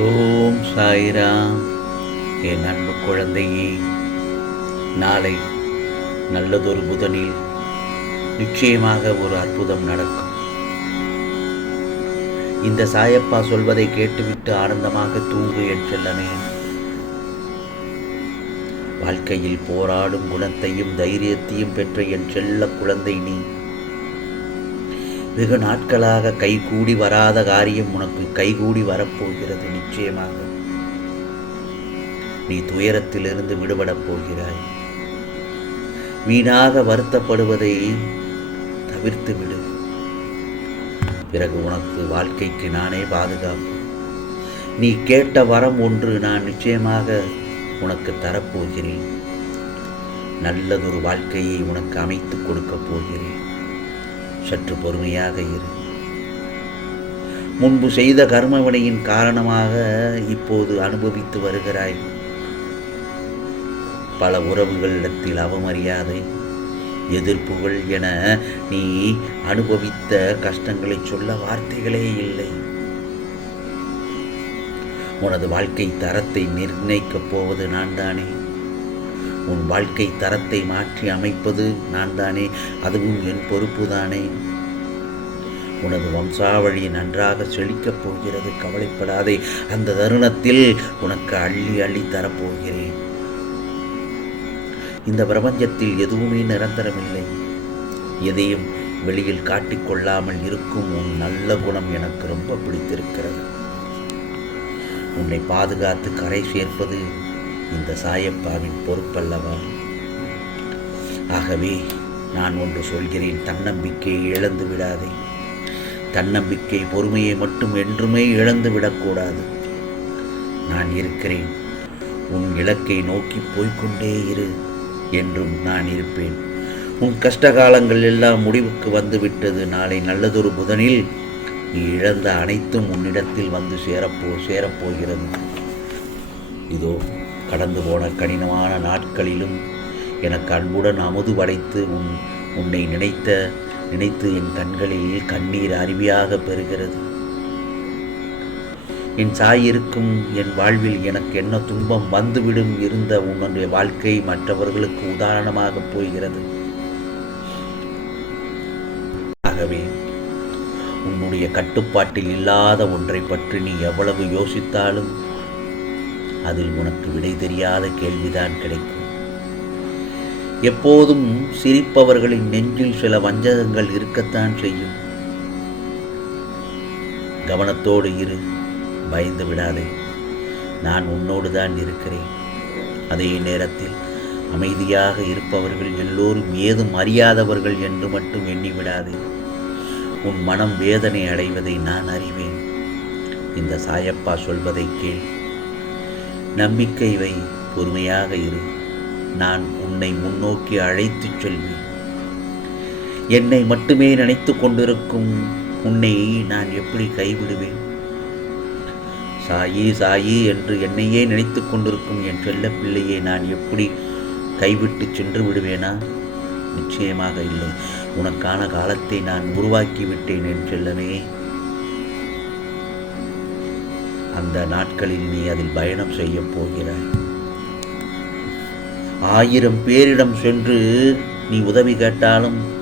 ஓம் சாய்ராம். என் அன்பு குழந்தையே நாளை நல்லதொரு புதனில் நிச்சயமாக ஒரு அற்புதம் நடக்கும். இந்த சாயப்பா சொல்வதை கேட்டுவிட்டு ஆனந்தமாக தூங்கு என் செல்லனே வாழ்க்கையில் போராடும் குணத்தையும் தைரியத்தையும் பெற்ற என் செல்ல குழந்தை நீ. வெகு நாட்களாக கைகூடி வராத காரியம் உனக்கு கைகூடி வரப்போகிறது நிச்சயமாக. நீ துயரத்திலிருந்து விடுபடப் போகிறாய். வீணாக வருத்தப்படுவதை தவிர்த்து விடு. பிறகு உனக்கு வாழ்க்கைக்கு நானே பாதுகாப்பு. நீ கேட்ட வரம் ஒன்று நான் நிச்சயமாக உனக்கு தரப்போகிறேன். நல்லதொரு வாழ்க்கையை உனக்கு அமைத்துக் கொடுக்கப் போகிறேன். சற்று பொறுமையாக இரு. முன்பு செய்த கர்மவினையின் காரணமாக இப்போது அனுபவித்து வருகிறாய். பல உறவுகளிடத்தில் அவமரியாதை எதிர்ப்புகள் என நீ அனுபவித்த கஷ்டங்களை சொல்ல வார்த்தைகளே இல்லை. உனது வாழ்க்கை தரத்தை நிர்ணயிக்கப் போவது நான் தானே உன் வாழ்க்கை தரத்தை மாற்றி அமைப்பது நான் தானே அதுவும் என் பொறுப்பு தானே உனது வம்சாவழி நன்றாக செழிக்கப் போகிறது கவலைப்படாதே. அந்த தருணத்தில் உனக்கு அள்ளி அள்ளி தரப்போகிறேன். இந்த பிரபஞ்சத்தில் எதுவுமே நிரந்தரமில்லை. எதையும் வெளியில் காட்டிக்கொள்ளாமல் இருக்கும் உன் நல்ல குணம் எனக்கு ரொம்ப பிடித்திருக்கிறது. உன்னை பாதுகாத்து கரை சேர்ப்பது இந்த சாயப்பாவின் பொறுப்பல்லவா? ஆகவே நான் ஒன்று சொல்கிறேன் தன்னம்பிக்கையை இழந்து விடாதே. தன்னம்பிக்கை பொறுமையை மட்டும் என்றுமே இழந்து விடக்கூடாது. நான் இருக்கிறேன் உன் இலக்கை நோக்கி போய்க்கொண்டே இரு என்றும் நான் இருப்பேன். உன் கஷ்ட காலங்கள் எல்லாம் முடிவுக்கு வந்துவிட்டது. நாளை நல்லதொரு புதனில் நீ இழந்த அனைத்தும் உன்னிடத்தில் வந்து சேரப்போ சேரப்போகிறது. இதோ கடந்து போன கடினமான நாட்களிலும் எனக்கு அன்புடன் அமுது படைத்து உன் உன்னை நினைத்த நினைத்து என் கண்களில் கண்ணீர் அருவியாக பெறுகிறது. என் சாயிருக்கும் என் வாழ்வில் எனக்கு என்ன துன்பம் வந்துவிடும் இருந்த உன்னுடைய வாழ்க்கை மற்றவர்களுக்கு உதாரணமாக போகிறது. ஆகவே உன்னுடைய கட்டுப்பாட்டில் இல்லாத ஒன்றை பற்றி நீ எவ்வளவு யோசித்தாலும் அதில் உனக்கு விடை தெரியாத கேள்விதான் கிடைக்கும். எப்போதும் சிரிப்பவர்களின் நெஞ்சில் சில வஞ்சகங்கள் இருக்கத்தான் செய்யும். கவனத்தோடு இரு பயந்து விடாதே. நான் உன்னோடு தான் இருக்கிறேன். அதே நேரத்தில் அமைதியாக இருப்பவர்கள் எல்லோரும் ஏதும் அறியாதவர்கள் என்று மட்டும் எண்ணிவிடாதே உன் மனம் வேதனை அடைவதை நான் அறிவேன். இந்த சாயப்பா சொல்வதை கேள். நம்பிக்கை வை பொறுமையாக இரு. நான் உன்னை முன்னோக்கி அழைத்துச் செல்வேன். என்னை மட்டுமே நினைத்து கொண்டிருக்கும் உன்னை நான் எப்படி கைவிடுவேன்? சாயி சாயி என்று என்னையே நினைத்து கொண்டிருக்கும் என் செல்ல பிள்ளையை நான் எப்படி கைவிட்டு சென்று விடுவேனா? நிச்சயமாக இல்லை. உனக்கான காலத்தை நான் உருவாக்கி விட்டேன் என் செல்லமே. அந்த நாட்களில் நீ அதில் பயணம் செய்ய போகிறாய். ஆயிரம் பேரிடம் சென்று நீ உதவி கேட்டாலும்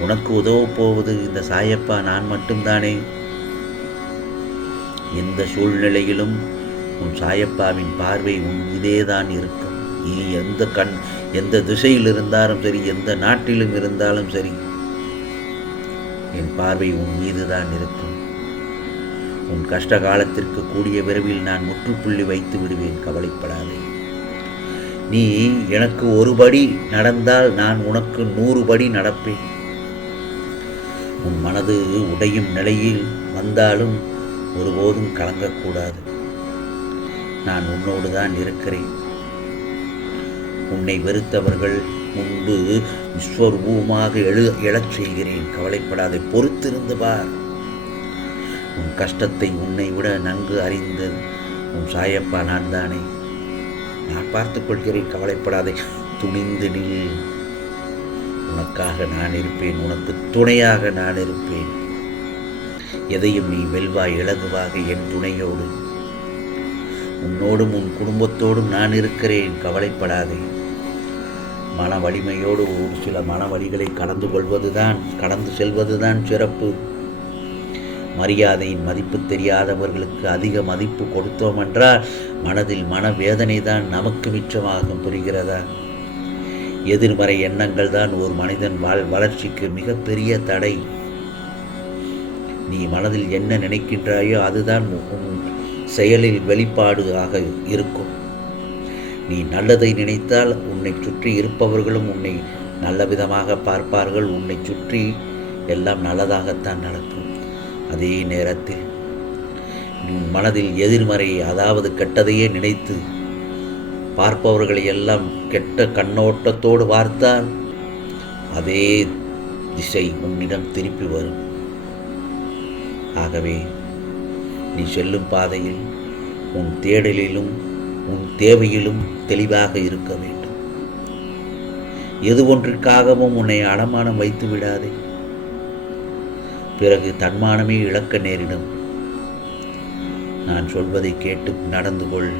உனக்கு உதவப் போவது இந்த சாயப்பா நான் மட்டும்தானே. எந்த சூழ்நிலையிலும் உன் சாயப்பாவின் பார்வை உன் இதேதான் இருக்கும். நீ எந்த கண் எந்த திசையில் இருந்தாலும் சரி எந்த நாட்டிலும் இருந்தாலும் சரி என் பார்வை உன் மீதுதான் இருக்கும். உன் கஷ்ட காலத்திற்கு கூடிய விரைவில் நான் முற்றுப்புள்ளி வைத்து விடுவேன் கவலைப்படாதே. நீ எனக்கு ஒரு படி நடந்தால் நான் உனக்கு நூறு படி நடப்பேன். உன் மனது உடையும் நிலையில் வந்தாலும் ஒருபோதும் கலங்கக்கூடாது. நான் உன்னோடு தான் இருக்கிறேன். உன்னை வெறுத்தவர்கள் முன்பு விஸ்வரூபமாக எழு எழச் செய்கிறேன். கவலைப்படாதே பொறுத்திருந்து பார். உன் கஷ்டத்தை உன்னை விட நன்கு அறிந்தது. உன் சாயப்பா நான் தானே. நான் பார்த்துக் கொள்கிறேன் கவலைப்படாதே. துணிந்து நில். உனக்காக நான் இருப்பேன் உனக்கு துணையாக நான் இருப்பேன். எதையும் நீ வெல்வாய் இலகுவாக என் துணையோடு. உன்னோடும் உன் குடும்பத்தோடும் நான் இருக்கிறேன் கவலைப்படாதே. மன வலிமையோடு ஒரு சில மன வலிகளை கடந்து கொள்வதுதான் கடந்து செல்வதுதான் சிறப்பு. மரியாதையின் மதிப்பு தெரியாதவர்களுக்கு அதிக மதிப்பு கொடுத்தோம் என்றால் மனதில் மனவேதனை தான் நமக்கு மிச்சமாகும் புரிகிறதா? எதிர்மறை எண்ணங்கள் தான் ஒரு மனிதன் வாழ் வளர்ச்சிக்கு மிகப்பெரிய தடை. நீ மனதில் என்ன நினைக்கின்றாயோ அதுதான் உன் செயலில் வெளிப்பாடு ஆக இருக்கும். நீ நல்லதை நினைத்தால் உன்னை சுற்றி இருப்பவர்களும் உன்னை நல்ல விதமாக பார்ப்பார்கள். உன்னை சுற்றி எல்லாம் நல்லதாகத்தான் நடக்கும். அதே நேரத்தில் உன் மனதில் எதிர்மறை அதாவது கெட்டதையே நினைத்து பார்ப்பவர்களை எல்லாம் கெட்ட கண்ணோட்டத்தோடு பார்த்தால் அதே திசை உன்னிடம் திருப்பி வரும். ஆகவே நீ செல்லும் பாதையில் உன் தேடலிலும் உன் தேவையிலும் தெளிவாக இருக்க வேண்டும். எது ஒன்றிற்காகவும் உன்னை அடமானம் வைத்து விடாதே பிறகு தன்மானமே இழக்க நேரிடும். நான் சொல்வதை கேட்டு நடந்து கொள்.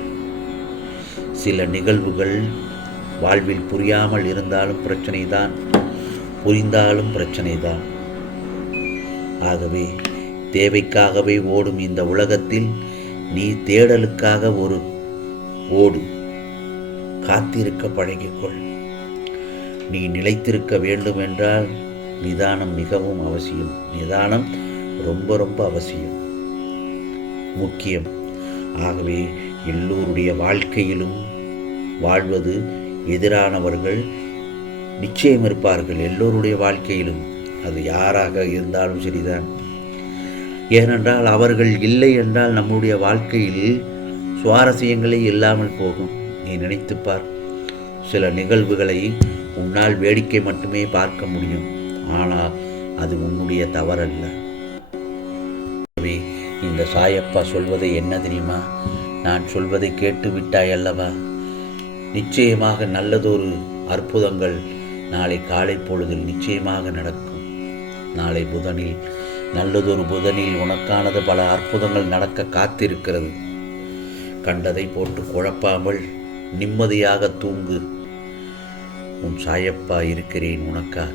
சில நிகழ்வுகள் வாழ்வில் புரியாமல் இருந்தாலும் பிரச்சனைதான். புரிந்தாலும் பிரச்சனைதான். ஆகவே தேவைக்காகவே ஓடும் இந்த உலகத்தில் நீ தேடலுக்காக ஒரு ஓடு. காத்திருக்க பழகிக்கொள். நீ நிலைத்திருக்க வேண்டும் என்றால் நிதானம் மிகவும் அவசியம். நிதானம் ரொம்ப ரொம்ப அவசியம். முக்கியம். ஆகவே எல்லோருடைய வாழ்க்கையிலும் வாழ்வது எதிரானவர்கள் நிச்சயம் இருப்பார்கள். எல்லோருடைய வாழ்க்கையிலும். அது யாராக இருந்தாலும் சரிதான். ஏனென்றால் அவர்கள் இல்லை என்றால் நம்முடைய வாழ்க்கையில் சுவாரஸ்யங்களே இல்லாமல் போகும். நீ நினைத்துப்பார் சில நிகழ்வுகளை உன்னால் வேடிக்கை மட்டுமே பார்க்க முடியும். ஆனால் அது உன்னுடைய தவறல்ல. இந்த சாயப்பா சொல்வது என்ன தெரியுமா? நான் சொல்வதை கேட்டு விட்டாய் அல்லவா? நிச்சயமாக நல்லதொரு அற்புதங்கள் நாளை காலை பொழுதில் நிச்சயமாக நடக்கும். நாளை புதனில் நல்லதொரு புதனில் உனக்கானது பல அற்புதங்கள் நடக்க காத்திருக்கிறது. கண்டதை போட்டு குழப்பாமல் நிம்மதியாக தூங்கு. உன் சாயப்பா இருக்கிறேன் உனக்காக.